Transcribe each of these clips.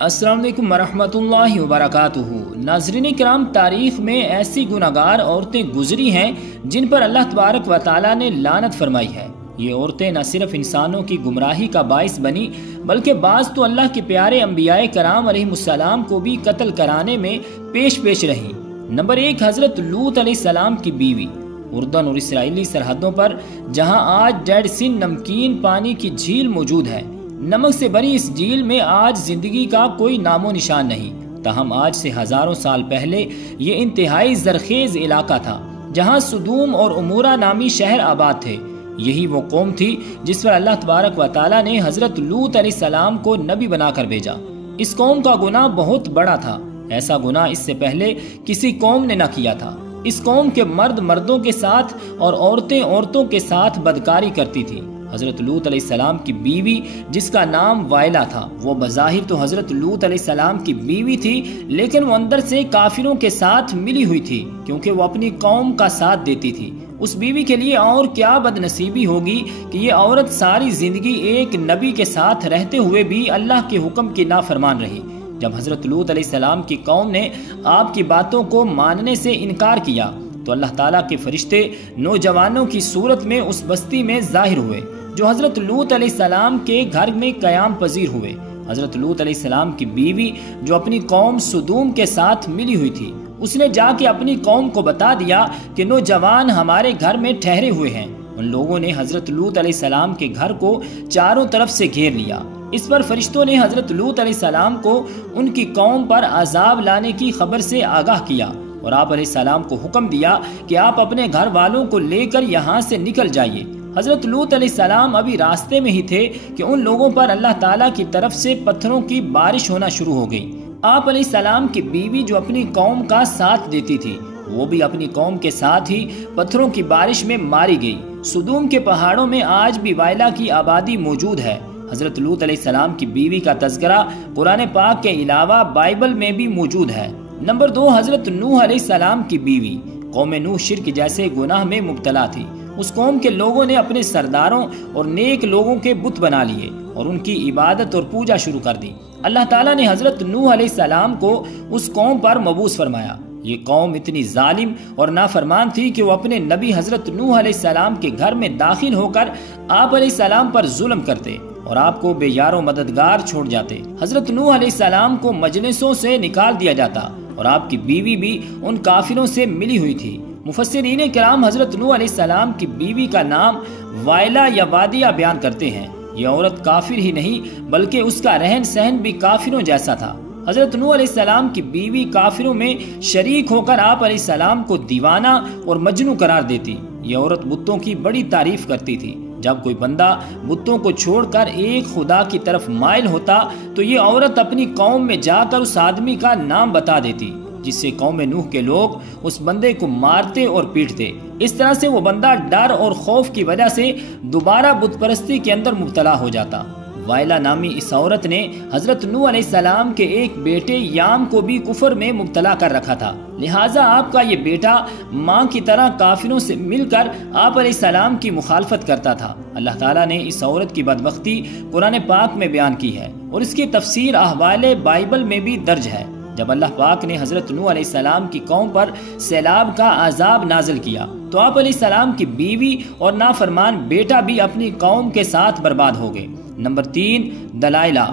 السلام علیکم ورحمۃ اللہ وبرکاتہ۔ ناظرین کرام، تاریخ میں ایسی گناہگار عورتیں گزری ہیں جن پر اللہ تبارک و تعالیٰ نے لعنت فرمائی ہے۔ یہ عورتیں نہ صرف انسانوں کی گمراہی کا باعث بنی بلکہ بعض تو اللہ کے پیارے انبیاء کرام علیہ السلام کو بھی قتل کرانے میں پیش رہیں۔ نمبر 1، حضرت لوط علیہ السلام کی بیوی۔ اردن اور اسرائیلی سرحدوں پر جہاں آج ڈیڈ سی نمکین پانی کی جھیل موجود ہے، نمک سے بھری اس جھیل میں آج زندگی کا کوئی نام و نشان نہیں، تاہم آج سے ہزاروں سال پہلے یہ انتہائی زرخیز علاقہ تھا جہاں سدوم اور عمورہ نامی شہر آباد تھے۔ یہی وہ قوم تھی جس پر اللہ تبارک و تعالیٰ نے حضرت لوط علیہ السلام کو نبی بنا کر بھیجا۔ اس قوم کا گناہ بہت بڑا تھا، ایسا گناہ اس سے پہلے کسی قوم نے نہ کیا تھا۔ اس قوم کے مرد مردوں کے ساتھ اور عورتیں عورتوں کے ساتھ بدکاری کرتی تھی۔ حضرت لوط علیہ السلام کی بیوی جس کا نام وائلہ تھا، وہ بظاہر تو حضرت لوط علیہ السلام کی بیوی تھی، لیکن وہ اندر سے کافروں کے ساتھ ملی ہوئی تھی کیونکہ وہ اپنی قوم کا ساتھ دیتی تھی۔ اس بیوی کے لیے اور کیا بد نصیبی ہوگی کہ یہ عورت ساری زندگی ایک نبی کے ساتھ رہتے ہوئے بھی اللہ کے حکم کی نافرمان رہی۔ جب حضرت لوط علیہ السلام کی قوم نے آپ کی باتوں کو ماننے سے انکار کیا تو اللہ تعالیٰ کے فرشتے نوجوانوں کی صورت میں اس بستی میں ظاہر ہوئے جو حضرت لوط علیہ السلام کے گھر میں قیام پذیر ہوئے۔ حضرت لوط علیہ السلام کی بیوی جو اپنی قوم سدوم کے ساتھ ملی ہوئی تھی، اس نے جا کے اپنی قوم کو بتا دیا کہ نوجوان ہمارے گھر میں ٹھہرے ہوئے ہیں۔ ان لوگوں نے حضرت لوط علیہ السلام کے گھر کو چاروں طرف سے گھیر لیا۔ اس پر فرشتوں نے حضرت لوط علیہ السلام کو ان کی قوم پر عذاب لانے کی خبر سے آگاہ کیا اور آپ علیہ السلام کو حکم دیا کہ آپ اپنے گھر والوں کو لے کر یہاں سے نکل جائیے۔ حضرت لوط علیہ السلام ابھی راستے میں ہی تھے کہ ان لوگوں پر اللہ تعالیٰ کی طرف سے پتھروں کی بارش ہونا شروع ہو گئی۔ آپ علیہ السلام کی بیوی جو اپنی قوم کا ساتھ دیتی تھی، وہ بھی اپنی قوم کے ساتھ ہی پتھروں کی بارش میں ماری گئی۔ سدوم کے پہاڑوں میں آج بھی وائلہ کی آبادی موجود ہے۔ حضرت لوط علیہ السلام کی بیوی کا تذکرہ قرآن پاک کے علاوہ بائبل میں بھی موجود ہے۔ نمبر 2، حضرت نوح علیہ السلام کی بیوی۔ قوم نوح شرک جیسے گناہ میں مبتلا تھی۔ اس قوم کے لوگوں نے اپنے سرداروں اور نیک لوگوں کے بت بنا لیے اور ان کی عبادت اور پوجا شروع کر دی۔ اللہ تعالیٰ نے حضرت نوح علیہ السلام کو اس قوم پر مبعوث فرمایا۔ یہ قوم اتنی ظالم اور نافرمان تھی کہ وہ اپنے نبی حضرت نوح علیہ السلام کے گھر میں داخل ہو کر آپ علیہ السلام پر ظلم کرتے اور آپ کو بے یار و مددگار چھوڑ جاتے۔ حضرت نوح علیہ السلام کو مجلسوں سے نکال دیا جاتا اور آپ کی بیوی بھی ان کافروں سے ملی ہوئی تھی۔ مفسرین کرام حضرت نوح علیہ السلام کی بیوی کا نام وائلہ یا وادیہ بیان کرتے ہیں۔ یہ عورت کافر ہی نہیں بلکہ اس کا رہن سہن بھی کافروں جیسا تھا۔ حضرت نوح علیہ السلام کی بیوی کافروں میں شریک ہو کر آپ علیہ السلام کو دیوانہ اور مجنوں قرار دیتی۔ یہ عورت بتوں کی بڑی تعریف کرتی تھی۔ جب کوئی بندہ بتوں کو چھوڑ کر ایک خدا کی طرف مائل ہوتا تو یہ عورت اپنی قوم میں جا کر اس آدمی کا نام بتا دیتی، جس سے قوم نوح کے لوگ اس بندے کو مارتے اور پیٹتے۔ اس طرح سے وہ بندہ ڈر اور خوف کی وجہ سے دوبارہ بت پرستی کے اندر مبتلا ہو جاتا۔ وائلہ نامی اس عورت نے حضرت نوح علیہ السلام کے ایک بیٹے یام کو بھی کفر میں مبتلا کر رکھا تھا، لہٰذا آپ کا یہ بیٹا ماں کی طرح کافروں سے مل کر آپ علیہ السلام کی مخالفت کرتا تھا۔ اللہ تعالیٰ نے اس عورت کی بدبختی قرآن پاک میں بیان کی ہے اور اس کی تفسیر احوال بائبل میں بھی درج ہے۔ جب اللہ پاک نے حضرت نوح علیہ السلام کی قوم پر سیلاب کا عذاب نازل کیا تو آپ علیہ السلام کی بیوی اور نافرمان بیٹا بھی اپنی قوم کے ساتھ برباد ہو گئے۔ نمبر 3، دلائلہ۔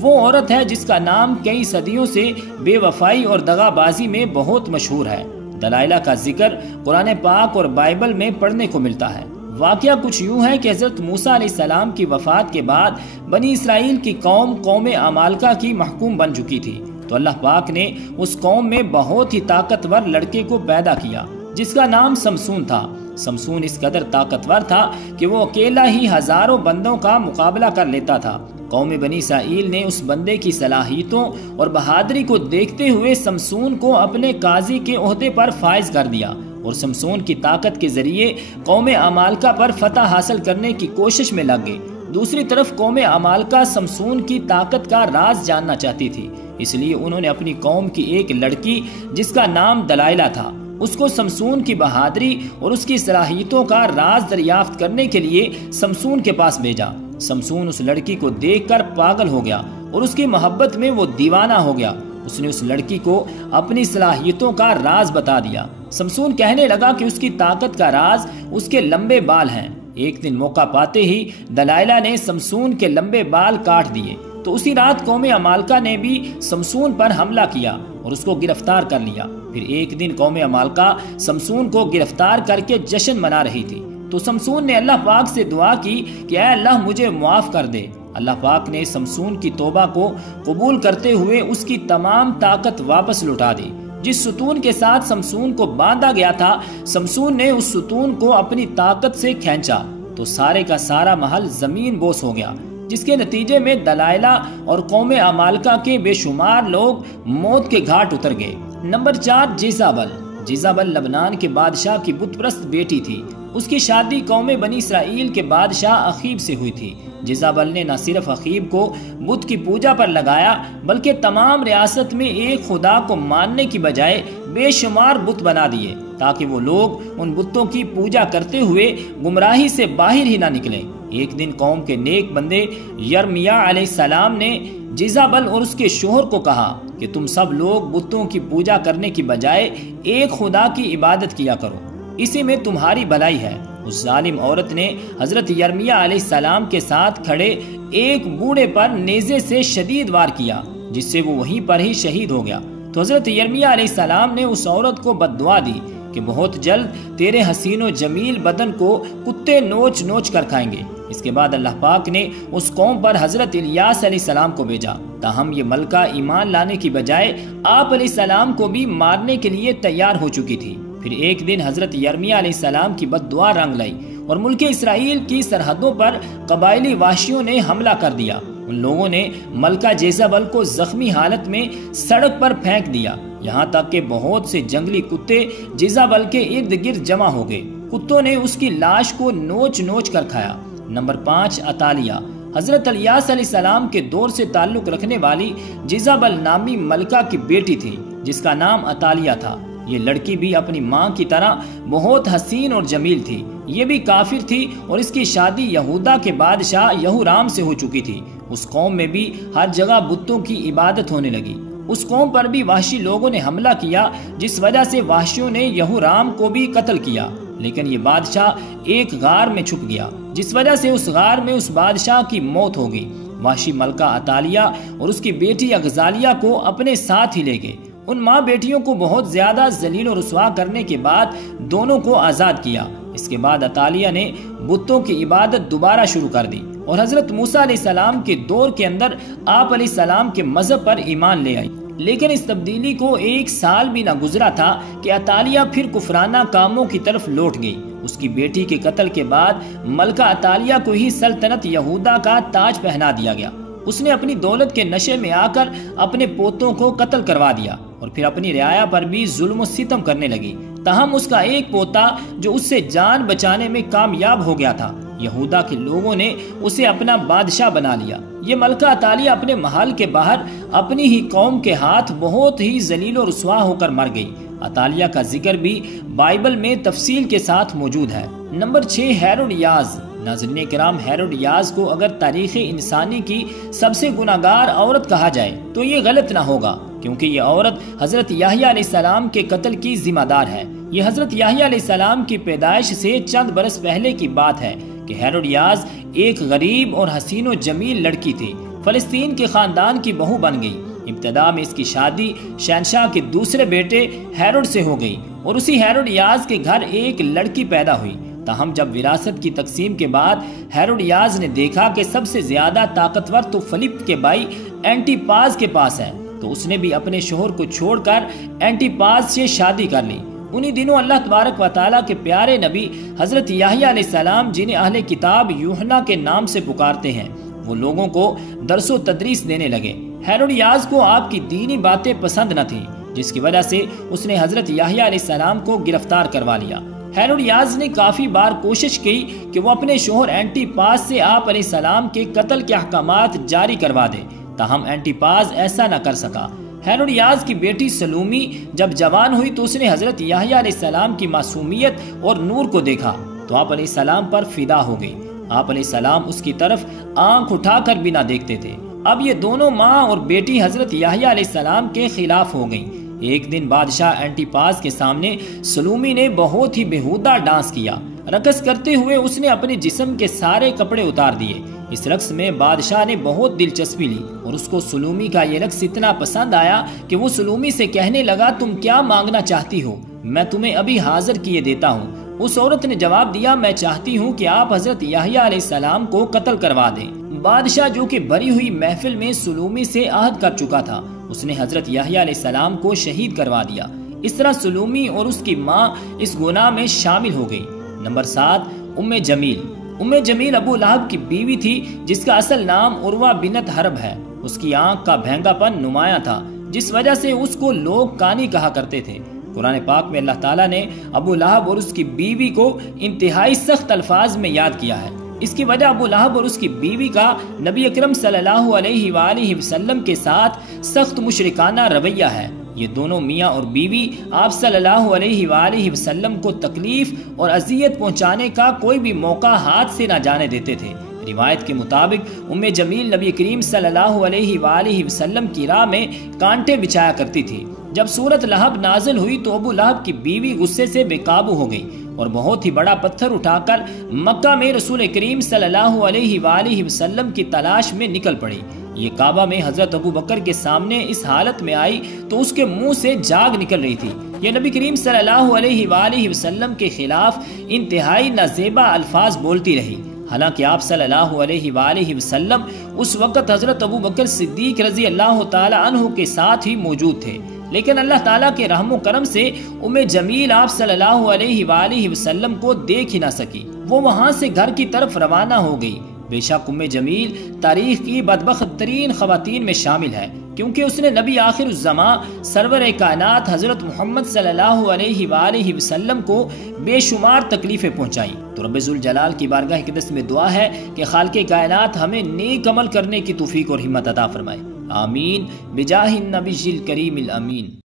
وہ عورت ہے جس کا نام کئی صدیوں سے بے وفائی اور دغا بازی میں بہت مشہور ہے۔ دلائلہ کا ذکر قرآن پاک اور بائبل میں پڑھنے کو ملتا ہے۔ واقعہ کچھ یوں ہے کہ حضرت موسیٰ علیہ السلام کی وفات کے بعد بنی اسرائیل کی قوم عمالقہ کی محکوم بن چکی تھی، تو اللہ پاک نے اس قوم میں بہت ہی طاقتور لڑکے کو پیدا کیا جس کا نام سمسون تھا۔ سمسون اس قدر طاقتور تھا کہ وہ اکیلا ہی ہزاروں بندوں کا مقابلہ کر لیتا تھا۔ قوم بنی اسرائیل نے اس بندے کی صلاحیتوں اور بہادری کو دیکھتے ہوئے سمسون کو اپنے قاضی کے عہدے پر فائز کر دیا اور سمسون کی طاقت کے ذریعے قوم عمالقہ پر فتح حاصل کرنے کی کوشش میں لگ گئی۔ دوسری طرف قوم عمالقہ سمسون کی طاقت کا راز جاننا چاہتی تھی، اس لیے انہوں نے اپنی قوم کی ایک لڑکی جس کا نام دلائلہ تھا، اس کو سمسون کی بہادری اور اس کی صلاحیتوں کا راز دریافت کرنے کے لیے سمسون کے پاس بھیجا۔ سمسون اس لڑکی کو دیکھ کر پاگل ہو گیا اور اس کی محبت میں وہ دیوانہ ہو گیا۔ اس نے اس لڑکی کو اپنی صلاحیتوں کا راز بتا دیا۔ سمسون کہنے لگا کہ اس کی طاقت کا راز اس کے لمبے بال ہیں۔ ایک دن موقع پاتے ہی دلائلہ نے سمسون کے لمبے بال کاٹ دیے، تو اسی رات قوم عمالقہ نے بھی سمسون پر حملہ کیا اور اس کو گرفتار کر لیا۔ پھر ایک دن قوم عمالقہ سمسون کو گرفتار کر کے جشن منا رہی تھی، تو سمسون نے اللہ پاک سے دعا کی کہ اے اللہ مجھے معاف کر دے۔ اللہ پاک نے سمسون کی توبہ کو قبول کرتے ہوئے اس کی تمام طاقت واپس لوٹا دی۔ جس ستون کے ساتھ سمسون کو باندھا گیا تھا، سمسون نے اس ستون کو اپنی طاقت سے کھینچا تو سارے کا سارا محل زمین بوس ہو گیا، جس کے نتیجے میں دلائلہ اور قوم عمالقہ کے بے شمار لوگ موت کے گھاٹ اتر گئے۔ نمبر 4، جیزابل۔ جیزابل لبنان کے بادشاہ کی بت پرست بیٹی تھی۔ اس کی شادی قوم بنی اسرائیل کے بادشاہ اخیب سے ہوئی تھی۔ جیزابل نے نہ صرف اخیب کو بت کی پوجا پر لگایا، بلکہ تمام ریاست میں ایک خدا کو ماننے کی بجائے بے شمار بت بنا دیے، تاکہ وہ لوگ ان بتوں کی پوجا کرتے ہوئے گمراہی سے باہر ہی نہ نکلیں۔ ایک دن قوم کے نیک بندے یرمیہ علیہ السلام نے جیزابل اور اس کے شوہر کو کہا کہ تم سب لوگ بتوں کی پوجا کرنے کی بجائے ایک خدا کی عبادت کیا کرو، اسی میں تمہاری بھلائی ہے۔ اس ظالم عورت نے حضرت یرمیہ علیہ السلام کے ساتھ کھڑے ایک بوڑھے پر نیزے سے شدید وار کیا، جس سے وہ وہیں پر ہی شہید ہو گیا۔ تو حضرت یرمیہ علیہ السلام نے اس عورت کو بد دعا دی کہ بہت جلد تیرے حسین و جمیل بدن کو کتے نوچ نوچ کر کھائیں گے۔ اس کے بعد اللہ پاک نے اس قوم پر حضرت الیاس علیہ السلام کو بھیجا، تاہم یہ ملکہ ایمان لانے کی بجائے آپ علیہ السلام کو بھی مارنے کے لیے تیار ہو چکی تھی۔ پھر ایک دن حضرت یرمیہ علیہ السلام کی بد دعا رنگ لائی اور ملک اسرائیل کی سرحدوں پر قبائلی وحشیوں نے حملہ کر دیا۔ ان لوگوں نے ملکہ جیزابل کو زخمی حالت میں سڑک پر پھینک دیا، یہاں تک کہ بہت سے جنگلی کتے جیزابل کے ارد گرد جمع ہو گئے۔ کتوں نے اس کی لاش کو نوچ نوچ کر کھایا۔ نمبر 5، عطالیہ۔ حضرت الیاس علیہ السلام کے دور سے تعلق رکھنے والی جیزابل نامی ملکہ کی بیٹی تھی، جس کا نام عطالیہ تھا۔ یہ لڑکی بھی اپنی ماں کی طرح بہت حسین اور جمیل تھی۔ یہ بھی کافر تھی اور اس کی شادی یہودا کے بادشاہ یہورام سے ہو چکی تھی۔ اس قوم میں بھی ہر جگہ بتوں کی عبادت ہونے لگی۔ اس قوم پر بھی وحشی لوگوں نے حملہ کیا، جس وجہ سے وحشیوں نے یہورام کو بھی قتل کیا۔ لیکن یہ بادشاہ ایک غار میں چھپ گیا، جس وجہ سے اس غار میں اس بادشاہ کی موت ہو گئی۔ وحشی ملکہ عطالیہ اور اس کی بیٹی اغزالیہ کو اپنے ساتھ ہی لے گئے۔ ان ماں بیٹیوں کو بہت زیادہ ذلیل و رسوا کرنے کے بعد دونوں کو آزاد کیا۔ اس کے بعد عطالیہ نے بتوں کی عبادت دوبارہ شروع کر دی اور حضرت موسیٰ علیہ السلام کے دور کے اندر آپ علیہ السلام کے مذہب پر ایمان لے آئی۔ لیکن اس تبدیلی کو 1 سال بھی نہ گزرا تھا کہ عطالیہ پھر کفرانہ کاموں کی طرف لوٹ گئی۔ اس کی بیٹی کے قتل کے بعد ملکہ عطالیہ کو ہی سلطنت یہودا کا تاج پہنا دیا گیا۔ اس نے اپنی دولت کے نشے میں آ کر اپنے پوتوں کو قتل کروا دیا اور پھر اپنی رعایا پر بھی ظلم و ستم کرنے لگی۔ تاہم اس کا ایک پوتا جو اس سے جان بچانے میں کامیاب ہو گیا تھا، یہودا کے لوگوں نے اسے اپنا بادشاہ بنا لیا۔ یہ ملکہ عطالیہ اپنے محل کے باہر اپنی ہی قوم کے ہاتھ بہت ہی ذلیل و رسوا ہو کر مر گئی۔ عطالیہ کا ذکر بھی بائبل میں تفصیل کے ساتھ موجود ہے۔ Number 6، Herodias. ناظرین کرام، ہیروڈیاز کو اگر تاریخ انسانی کی سب سے گناہگار عورت کہا جائے تو یہ غلط نہ ہوگا، کیونکہ یہ عورت حضرت یحییٰ علیہ السلام کے قتل کی ذمہ دار ہے۔ یہ حضرت یحییٰ علیہ السلام کی پیدائش سے چند برس پہلے کی بات ہے کہ ہیروڈیاز ایک غریب اور حسین و جمیل لڑکی تھی۔ فلسطین کے خاندان کی بہو بن گئی۔ ابتدا میں اس کی شادی شہنشاہ کے دوسرے بیٹے ہیروڈ سے ہو گئی اور اسی ہیروڈیاز کے گھر ایک لڑکی پیدا ہوئی۔ تاہم جب وراثت کی تقسیم کے بعد ہیروڈیاز نے دیکھا کہ سب سے زیادہ طاقتور تو فلپ کے بھائی اینٹیپاز کے پاس ہے، تو اس نے بھی اپنے شوہر کو چھوڑ کر اینٹیپاز سے شادی کر لی۔ انہی دنوں اللہ تبارک و تعالیٰ کے پیارے نبی حضرت یحییٰ علیہ السلام، جنہیں اہل کتاب یوحنا کے نام سے پکارتے ہیں، وہ لوگوں کو درس و تدریس دینے لگے۔ ہیروڈیاز کو آپ کی دینی باتیں پسند نہ تھیں، جس کی وجہ سے اس نے حضرت یحییٰ علیہ السلام کو گرفتار کروا لیا۔ ہیروڈیاز نے کافی بار کوشش کی کہ وہ اپنے شوہر اینٹیپاز سے آپ علیہ السلام کے قتل کے احکامات جاری کروا دے، تاہم اینٹیپاز ایسا نہ کر سکا۔ ہیروڈیاز کی بیٹی سلومی جب جوان ہوئی تو اس نے حضرت یحییٰ علیہ السلام کی معصومیت اور نور کو دیکھا تو آپ علیہ السلام پر فدا ہو گئی۔ آپ علیہ السلام اس کی طرف آنکھ اٹھا کر بھی نہ دیکھتے تھے۔ اب یہ دونوں ماں اور بیٹی حضرت یحییٰ علیہ السلام کے خلاف ہو گئیں۔ ایک دن بادشاہ اینٹیپاس کے سامنے سلومی نے بہت ہی بےہودہ ڈانس کیا۔ رقص کرتے ہوئے اس نے اپنے جسم کے سارے کپڑے اتار دیے۔ اس رقص میں بادشاہ نے بہت دلچسپی لی اور اس کو سلومی کا یہ رقص اتنا پسند آیا کہ وہ سلومی سے کہنے لگا، تم کیا مانگنا چاہتی ہو؟ میں تمہیں ابھی حاضر کیے دیتا ہوں۔ اس عورت نے جواب دیا، میں چاہتی ہوں کہ آپ حضرت یحییٰ علیہ السلام کو قتل کروا دیں۔ بادشاہ جو کہ بھری ہوئی محفل میں سلومی سے عہد کر چکا تھا، اس نے حضرت یحییٰ علیہ السلام کو شہید کروا دیا۔ اس طرح سلومی اور اس کی ماں اس گناہ میں شامل ہو گئی۔ نمبر 7، ام جمیل۔ ام جمیل ابو لہب کی بیوی تھی جس کا اصل نام عروہ بنت حرب ہے۔ اس کی آنکھ کا بھینگا پن نمایاں تھا جس وجہ سے اس کو لوگ کانی کہا کرتے تھے۔ قرآن پاک میں اللہ تعالیٰ نے ابو لہب اور اس کی بیوی کو انتہائی سخت الفاظ میں یاد کیا ہے۔ اس کی وجہ ابو لہب اور اس کی بیوی کا نبی اکرم صلی اللہ علیہ وآلہ وسلم کے ساتھ سخت مشرکانہ رویہ ہے۔ یہ دونوں میاں اور بیوی آپ صلی اللہ علیہ وآلہ وسلم کو تکلیف اور اذیت پہنچانے کا کوئی بھی موقع ہاتھ سے نہ جانے دیتے تھے۔ روایت کے مطابق ام جمیل نبی کریم صلی اللہ علیہ وآلہ وسلم کی راہ میں کانٹے بچھایا کرتی تھی۔ جب سورت لہب نازل ہوئی تو ابو لہب کی بیوی غصے سے بے قابو ہو گئی اور بہت ہی بڑا پتھر اٹھا کر مکہ میں رسول کریم صلی اللہ علیہ وآلہ وسلم کی تلاش میں نکل پڑی۔ یہ کعبہ میں حضرت ابو بکر کے سامنے اس حالت میں آئی تو اس کے منہ سے جاگ نکل رہی تھی۔ یہ نبی کریم صلی اللہ علیہ وآلہ وسلم کے خلاف انتہائی نازیبا الفاظ بولتی رہی۔ حالانکہ آپ صلی اللہ علیہ وآلہ وسلم اس وقت حضرت ابو بکر صدیق رضی اللہ تعالی عنہ کے ساتھ ہی موجود تھے، لیکن اللہ تعالیٰ کے رحم و کرم سے ام جمیل آپ صلی اللہ علیہ وآلہ وسلم کو دیکھ ہی نہ سکی۔ وہ وہاں سے گھر کی طرف روانہ ہو گئی۔ بے شک ام جمیل تاریخ کی بدبخت ترین خواتین میں شامل ہے، کیونکہ اس نے نبی آخر الزماں سرور کائنات حضرت محمد صلی اللہ علیہ وآلہ وسلم کو بے شمار تکلیفیں پہنچائیں۔ تو رب ذوالجلال کی بارگاہ اقدس میں دعا ہے کہ خالق کائنات ہمیں نیک عمل کرنے کی توفیق اور ہمت عطا فرمائے۔ آمین بجاہ النبی الکریم الامین۔